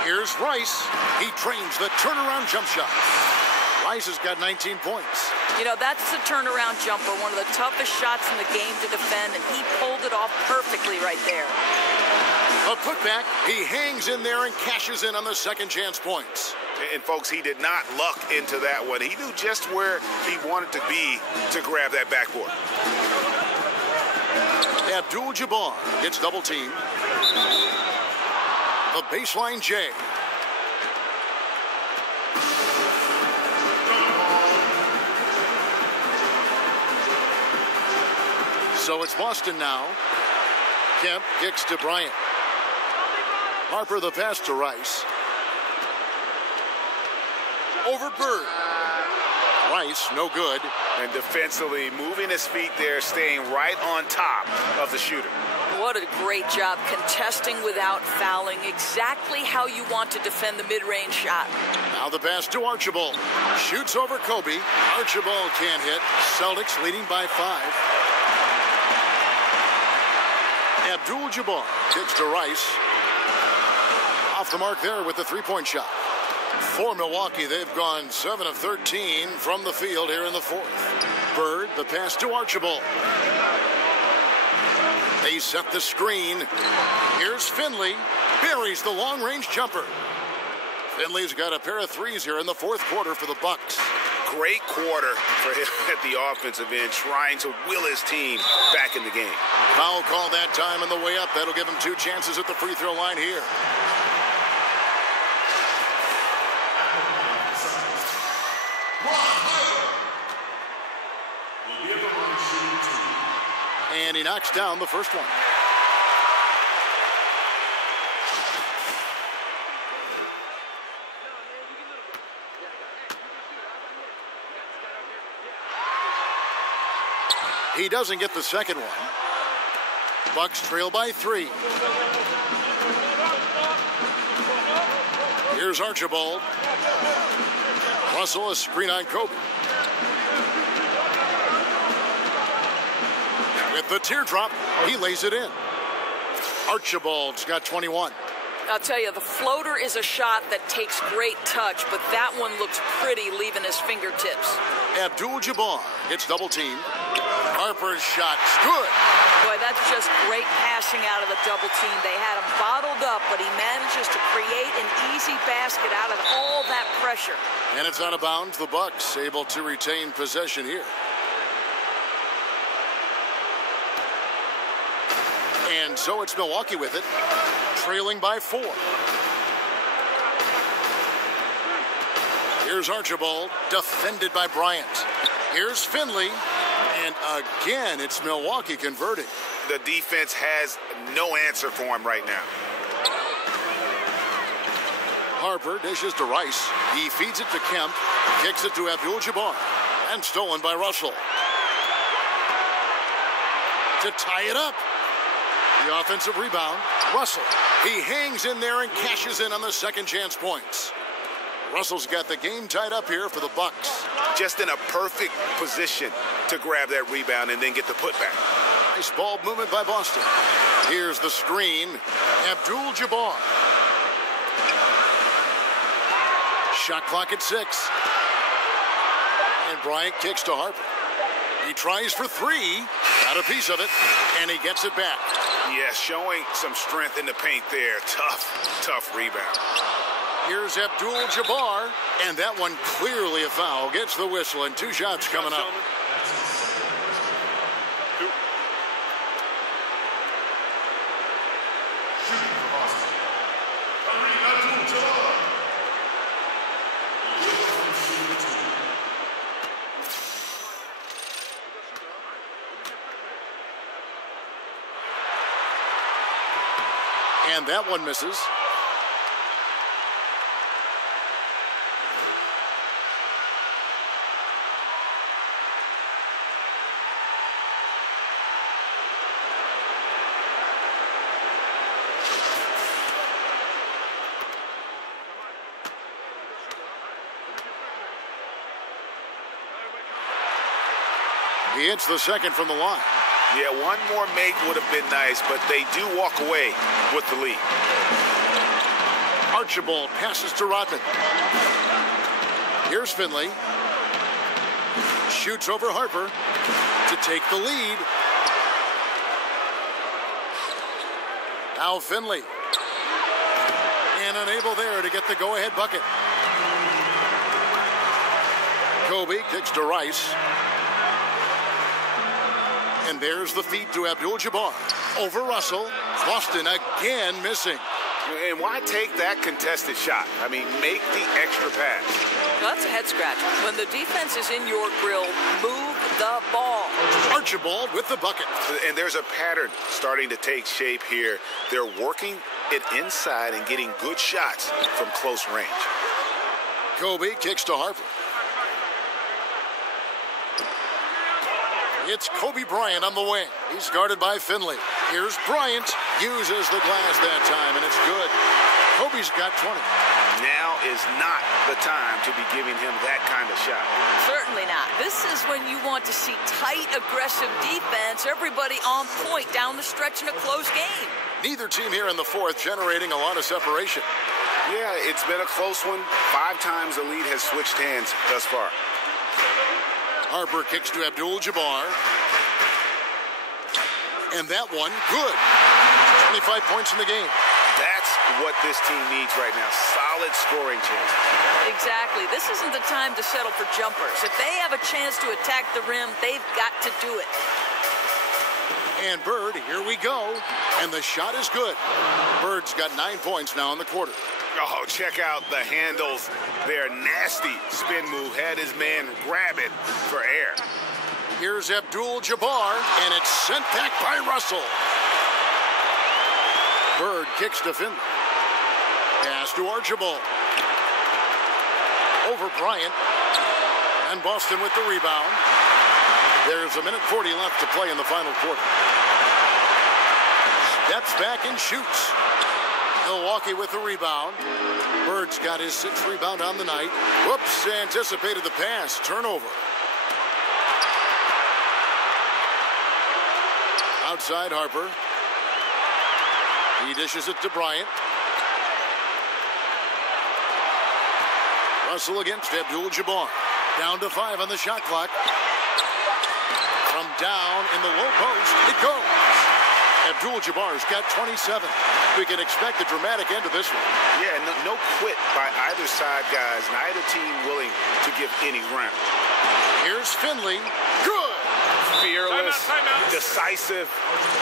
Here's Rice. He trains the turnaround jump shot. Rice has got 19 points. You know, that's the turnaround jumper, one of the toughest shots in the game to defend, and he pulled it off perfectly right there. A putback. He hangs in there and cashes in on the second chance points. And, folks, he did not luck into that one. He knew just where he wanted to be to grab that backboard. Abdul-Jabbar gets double teamed. The baseline J. So it's Boston now. Kemp kicks to Bryant. Harper the pass to Rice. Over Bird. Rice, no good. And defensively, moving his feet there, staying right on top of the shooter. What a great job contesting without fouling. Exactly how you want to defend the mid-range shot. Now the pass to Archibald. Shoots over Kobe. Archibald can't hit. Celtics leading by 5. Abdul-Jabbar kicks to Rice. Off the mark there with the three-point shot. For Milwaukee, they've gone 7 of 13 from the field here in the fourth. Bird, the pass to Archibald. They set the screen. Here's Finley. Buries the long-range jumper. Finley's got a pair of threes here in the fourth quarter for the Bucks. Great quarter for him at the offensive end, trying to will his team back in the game. Foul call that time on the way up. That'll give him 2 chances at the free throw line here. And he knocks down the first one. He doesn't get the second one. Bucks trail by 3. Here's Archibald. Russell, a screen on Kobe. With the teardrop, he lays it in. Archibald's got 21. I'll tell you, the floater is a shot that takes great touch, but that one looks pretty leaving his fingertips. Abdul-Jabbar gets double-teamed. Harper's shot's good. Boy, that's just great passing out of the double team. They had him bottled up, but he manages to create an easy basket out of all that pressure. And it's out of bounds. The Bucks able to retain possession here. And so it's Milwaukee with it, trailing by 4. Here's Archibald, defended by Bryant. Here's Finley, and again, it's Milwaukee converting. The defense has no answer for him right now. Harper dishes to Rice. He feeds it to Kemp, kicks it to Abdul-Jabbar, and stolen by Russell. To tie it up. The offensive rebound, Russell. He hangs in there and cashes in on the second chance points. Russell's got the game tied up here for the Bucks. Just in a perfect position to grab that rebound and then get the putback. Nice ball movement by Boston. Here's the screen. Abdul-Jabbar. Shot clock at 6. And Bryant kicks to Harper. He tries for 3. Got a piece of it. And he gets it back. Yes, showing some strength in the paint there. Tough rebound. Here's Abdul-Jabbar, and that one clearly a foul. Gets the whistle, and 2 shots coming up. And that one misses. He hits the second from the line. Yeah, one more make would have been nice, but they do walk away with the lead. Archibald passes to Rodman. Here's Finley. Shoots over Harper to take the lead. Now Finley. And unable there to get the go-ahead bucket. Kobe kicks to Rice. And there's the feed to Abdul-Jabbar. Over Russell. Boston again missing. And why take that contested shot? I mean, make the extra pass. Well, that's a head scratch. When the defense is in your grill, move the ball. Archibald with the bucket. And there's a pattern starting to take shape here. They're working it inside and getting good shots from close range. Kobe kicks to Harper. It's Kobe Bryant on the wing. He's guarded by Finley. Here's Bryant. Uses the glass that time, and it's good. Kobe's got 20. Now is not the time to be giving him that kind of shot. Certainly not. This is when you want to see tight, aggressive defense, everybody on point down the stretch in a close game. Neither team here in the fourth generating a lot of separation. Yeah, it's been a close one. 5 times the lead has switched hands thus far. Harper kicks to Abdul-Jabbar. And that one, good. 25 points in the game. That's what this team needs right now. Solid scoring chance. Exactly. This isn't the time to settle for jumpers. If they have a chance to attack the rim, they've got to do it. And Bird, here we go. And the shot is good. Bird's got 9 points now in the quarter. Oh, check out the handles. Their nasty spin move had his man grab it for air. Here's Abdul-Jabbar, and it's sent back by Russell. Bird kicks to Finley. Pass to Archibald. Over Bryant. And Boston with the rebound. There's 1:40 left to play in the final quarter. Steps back and shoots. Milwaukee with the rebound. Bird's got his 6th rebound on the night. Whoops, anticipated the pass. Turnover. Outside Harper. He dishes it to Bryant. Russell against Abdul-Jabbar. Down to 5 on the shot clock. From down in the low post, it goes. Abdul-Jabbar's got 27. We can expect a dramatic end to this one. Yeah, no quit by either side, guys. Neither team willing to give any ground. Here's Finley. Good. Fearless, decisive,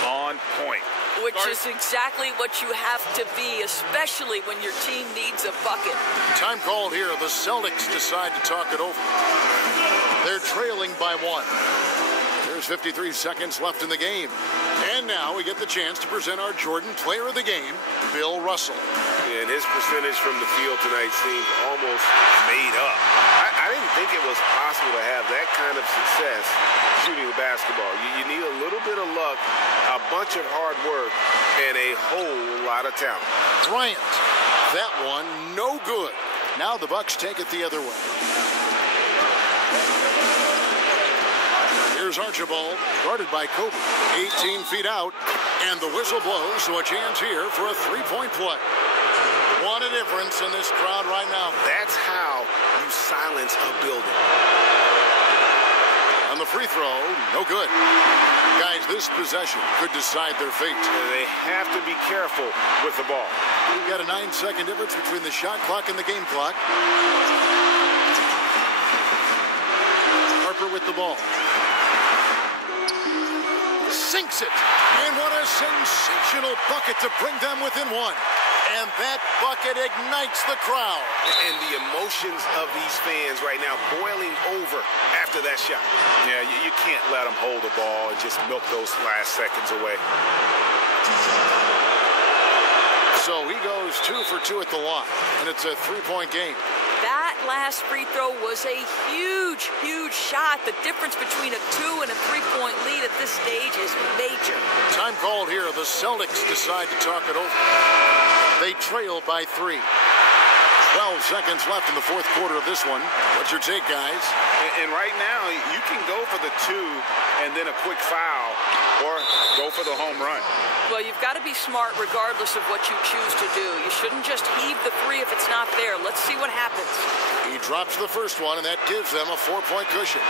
on point. Which is exactly what you have to be, especially when your team needs a bucket. Time called here. The Celtics decide to talk it over. They're trailing by 1. There's 53 seconds left in the game. And now we get the chance to present our Jordan Player of the Game, Bill Russell. And his percentage from the field tonight seems almost made up. I didn't think it was possible to have that kind of success shooting the basketball. You need a little bit of luck, a bunch of hard work, and a whole lot of talent. Bryant, that one no good. Now the Bucks take it the other way. Here's Archibald, guarded by Kobe. 18 feet out, and the whistle blows, so a chance here for a 3-point play. What a difference in this crowd right now. That's how you silence a building. On the free throw, no good. Guys, this possession could decide their fate. They have to be careful with the ball. We've got a 9-second difference between the shot clock and the game clock. Harper with the ball. Sinks it. And what a sensational bucket to bring them within 1. And that bucket ignites the crowd. And the emotions of these fans right now boiling over after that shot. Yeah, you can't let them hold the ball and just milk those last seconds away. So he goes 2 for 2 at the line, and it's a 3-point game. That last free throw was a huge, huge shot. The difference between a 2 and a 3-point lead at this stage is major. Time called here. The Celtics decide to talk it over. They trail by 3. 12 seconds left in the fourth quarter of this one. What's your take, guys? And right now, you can go for the 2 and then a quick foul, or go for the home run. Well, you've got to be smart regardless of what you choose to do. You shouldn't just heave the 3 if it's not there. Let's see what happens. He drops the first one, and that gives them a 4-point cushion.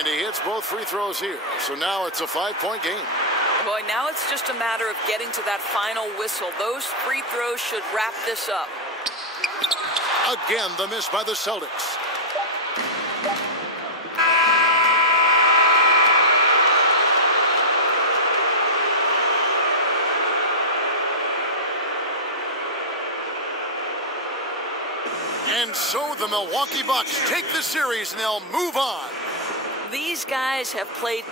And he hits both free throws here. So now it's a 5-point game. Boy, now it's just a matter of getting to that final whistle. Those free throws should wrap this up. Again, the miss by the Celtics. And so the Milwaukee Bucks take the series and they'll move on. These guys have played